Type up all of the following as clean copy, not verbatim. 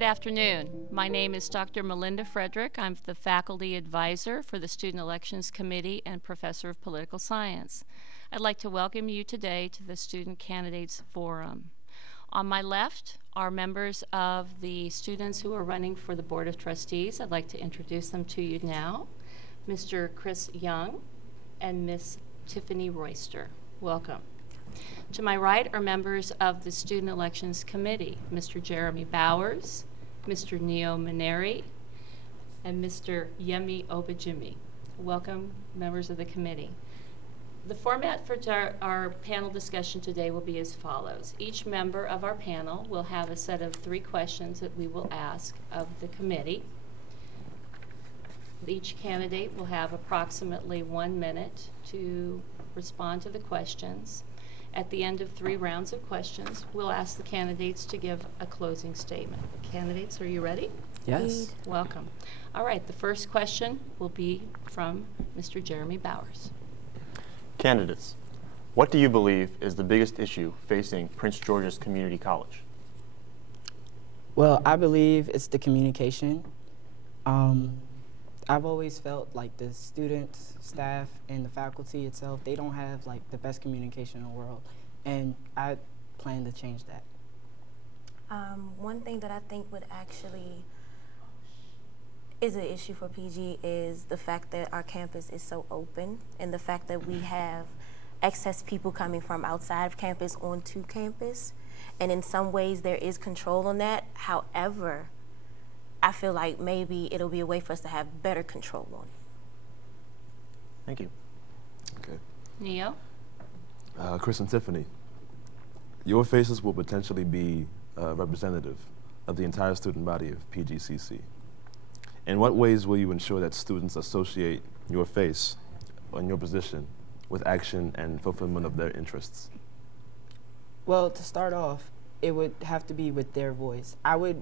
Good afternoon. My name is Dr. Melinda Frederick. I'm the faculty advisor for the Student Elections Committee and professor of political science. I'd like to welcome you today to the Student Candidates Forum. On my left are members of the students who are running for the Board of Trustees. I'd like to introduce them to you now. Mr. Chris Young and Miss Tiffany Royster. Welcome. To my right are members of the Student Elections Committee, Mr. Jeremy Bowers, Mr. Neo Maneri, and Mr. Yemi Obajimi. Welcome, members of the committee. The format for our panel discussion today will be as follows. Each member of our panel will have a set of 3 questions that we will ask of the committee. Each candidate will have approximately 1 minute to respond to the questions. At the end of 3 rounds of questions, we'll ask the candidates to give a closing statement. Candidates, are you ready? Yes. Welcome. All right, the first question will be from Mr. Jeremy Bowers. Candidates, what do you believe is the biggest issue facing Prince George's Community College? Well, I believe it's the communication. I've always felt like the students, staff, and the faculty itself, they don't have like the best communication in the world, and I plan to change that. One thing that I think would actually is an issue for PG is the fact that our campus is so open, and the fact that we have excess people coming from outside of campus onto campus, and in some ways there is control on that. However, I feel like maybe it'll be a way for us to have better control on it. Thank you. Okay. Neo? Chris and Tiffany, your faces will potentially be representative of the entire student body of PGCC. In what ways will you ensure that students associate your face and your position with action and fulfillment of their interests? Well, to start off, it would have to be with their voice. I would,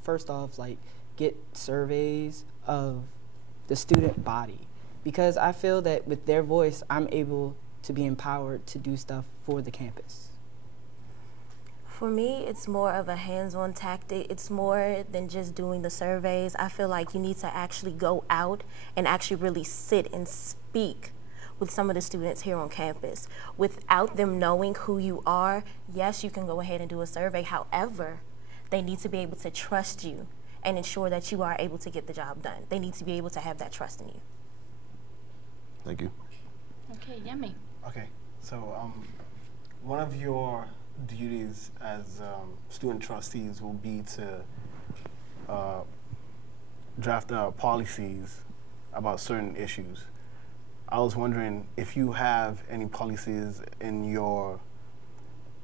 first off, get surveys of the student body, because I feel that with their voice, I'm able to be empowered to do stuff for the campus. For me, it's more of a hands-on tactic. It's more than just doing the surveys. I feel like you need to actually go out and actually really sit and speak with some of the students here on campus. Without them knowing who you are, yes, you can go ahead and do a survey. However, they need to be able to trust you and ensure that you are able to get the job done. They need to be able to have that trust in you. Thank you. Okay, Yemi. Okay, so one of your duties as student trustees will be to draft policies about certain issues. I was wondering if you have any policies in your,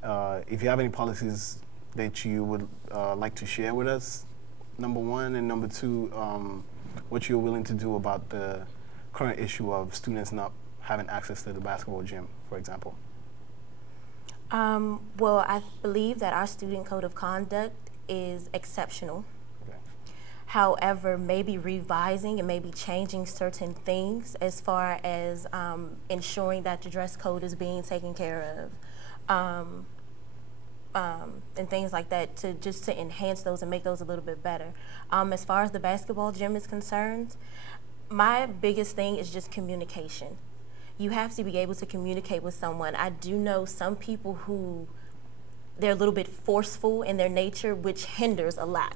if you have any policies that you would like to share with us, number 1, and number 2, what you're willing to do about the current issue of students not having access to the basketball gym, for example. Well, I believe that our student code of conduct is exceptional. Okay. However, maybe revising and maybe changing certain things as far as ensuring that the dress code is being taken care of, and things like that, to enhance those and make those a little bit better. As far as the basketball gym is concerned, my biggest thing is just communication. You have to be able to communicate with someone. I do know some people who, they're a little bit forceful in their nature, which hinders a lot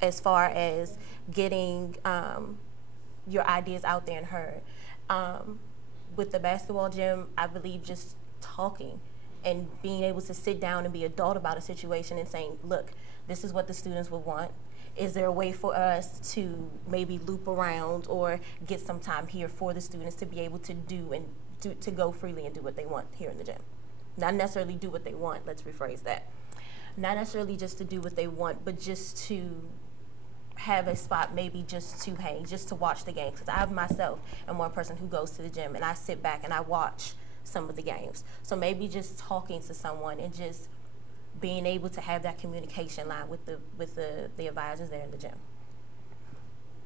as far as getting your ideas out there and heard. With the basketball gym, I believe just talking and being able to sit down and be adult about a situation and saying, look, this is what the students would want. Is there a way for us to maybe loop around or get some time here for the students to be able to to go freely and do what they want here in the gym? Not necessarily do what they want, let's rephrase that. Not necessarily just to do what they want, but just to have a spot maybe just to hang, just to watch the games. Because I myself am one person who goes to the gym and I sit back and I watch some of the games. So maybe just talking to someone and just being able to have that communication line with the advisors there in the gym.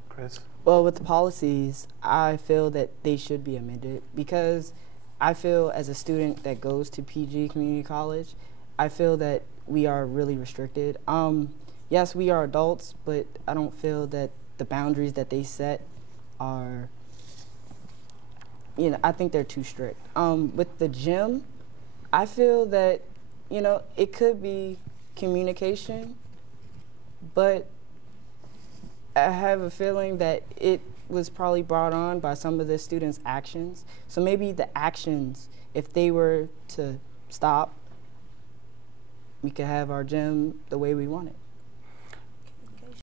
Chris? Well, with the policies, I feel that they should be amended, because I feel as a student that goes to PG Community College, I feel that we are really restricted. yes, we are adults, but I don't feel that the boundaries that they set are, I think they're too strict. With the gym, I feel that, it could be communication, but I have a feeling that it was probably brought on by some of the students' actions. So maybe the actions, if they were to stop, we could have our gym the way we want it.